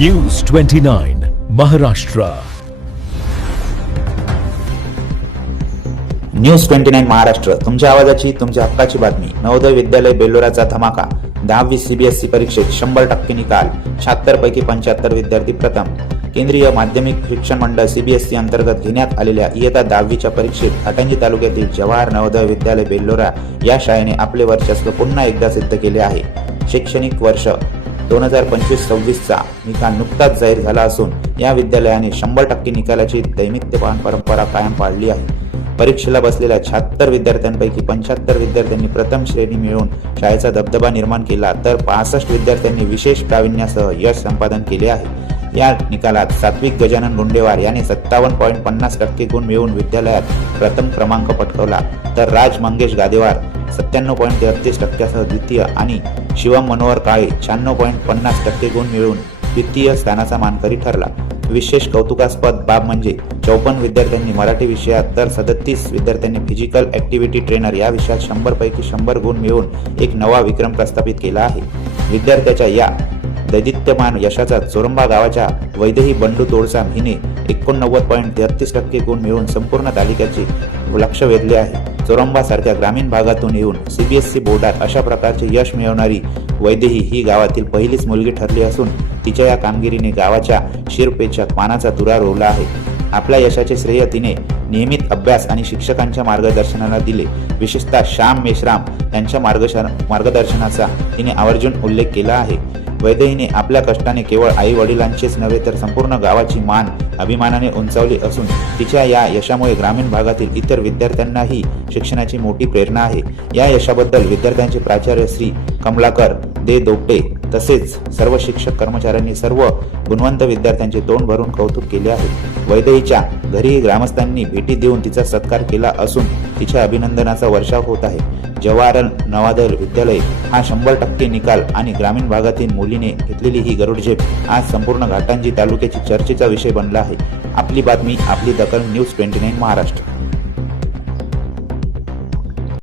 News 29 Maharashtra. News 29 Maharashtra, तुमच्या आवाजाची, तुमच्या हक्काची बातमी। नवोदय विद्यालय बेलोराचा धमाका। 10वी सीबीएसई परीक्षेत 100% निकाल, 76 पैकी 75 विद्यार्थी प्रथम। केंद्रीय माध्यमिक शिक्षण मंडळ सीबीएसई अंतर्गत घेण्यात आलेल्या इयत्ता 10वीच्या परीक्षेत अटंजी तालुक्यातील जवाहर नवोदय विद्यालय बेलोरा या शाळेने आपले वर्चस्व पुन्हा एकदा सिद्ध केले आहे। शैक्षणिक वर्ष 2025-26चा निकाल नुकताच जाहीर झाला असून या विद्यालयाने 100% निकालाची दैनित्यमान परंपरा कायम पाळली आहे। परीक्षेला बसलेल्या 76 विद्यार्थ्यांपैकी 75 विद्यार्थ्यांनी प्रथम श्रेणी मिळवून शाळेचा दबदबा निर्माण केला, तर 65 विद्यार्थ्यांनी विशेष प्रावीण्यासह यश संपादन केले आहे। या निकालात सात्विक गजानन गुंडेवार याने 57.50% गुण मिळवून विद्यालयात प्रथम क्रमांक पटकावला, तर राज मंगेश गादेवार 97.33% द्वितीय आणि शिवम मनोहर काळे 96.50% गुण मिळवून द्वितीय स्थानाचा मानकरी ठरला। विशेष कौतुकास्पद बाब म्हणजे 54 विद्यार्थ्यांनी मराठी विषयात, तर 37 विद्यार्थ्यांनी फिजिकल ऍक्टिव्हिटी ट्रेनर या विषयात 100 पैकी 100 गुण मिळवून एक नवा विक्रम प्रस्थापित केला आहे। विद्यार्थ्याच्या या दैदित्यमान यशाचा चोरंबा गावाच्या वैदेही बंडू तोडसाम हिने 89.33% गुण मिळवून संपूर्ण तालुक्याचे लक्ष वेधले आहे। चोरंबा सारख्या ग्रामीण भागातून येऊन सीबीएसई बोर्डात अशा प्रकारचे यश मिळवणारी वैदेही ही गावातील पहिलीच मुलगी ठरली असून तिच्या या कामगिरीने गावाच्या शिरपेच्या मानाचा तुरा रोवला आहे। आपल्या यशाचे श्रेय तिने नियमित अभ्यास आणि शिक्षकांच्या मार्गदर्शनाला दिले। विशेषतः श्याम मेश्राम यांच्या मार्गदर्शनाचा तिने आवर्जून उल्लेख केला आहे। वैदेहीने आपल्या कष्टाने केवळ आई वडिलांचेच नव्हे तर संपूर्ण गावाची मान अभिमानाने उंचावली असून तिच्या या यशामुळे ग्रामीण भागातील इतर विद्यार्थ्यांनाही शिक्षणाची मोठी प्रेरणा आहे। या यशाबद्दल विद्यार्थ्यांचे प्राचार्य श्री कमलाकर दे दोपटे तसेच सर्व शिक्षक कर्मचाऱ्यांनी सर्व गुणवंत विद्यार्थ्यांचे तोंड भरून कौतुक केले आहे। वैदेहीच्या घरी ग्रामस्थांनी भेटी देऊन तिचा सत्कार केला असून तिच्या अभिनंदनाचा वर्षाव होत आहे। जवाहर नवोदय विद्यालय हा 100% निकाल आणि ग्रामीण भागातील मुलीने घेतलेली ही गरुड झेप आज संपूर्ण घाटंजी तालुक्याची चर्चेचा विषय बनला आहे। आपली बातमी, आपली दखल, न्यूज 29 महाराष्ट्र।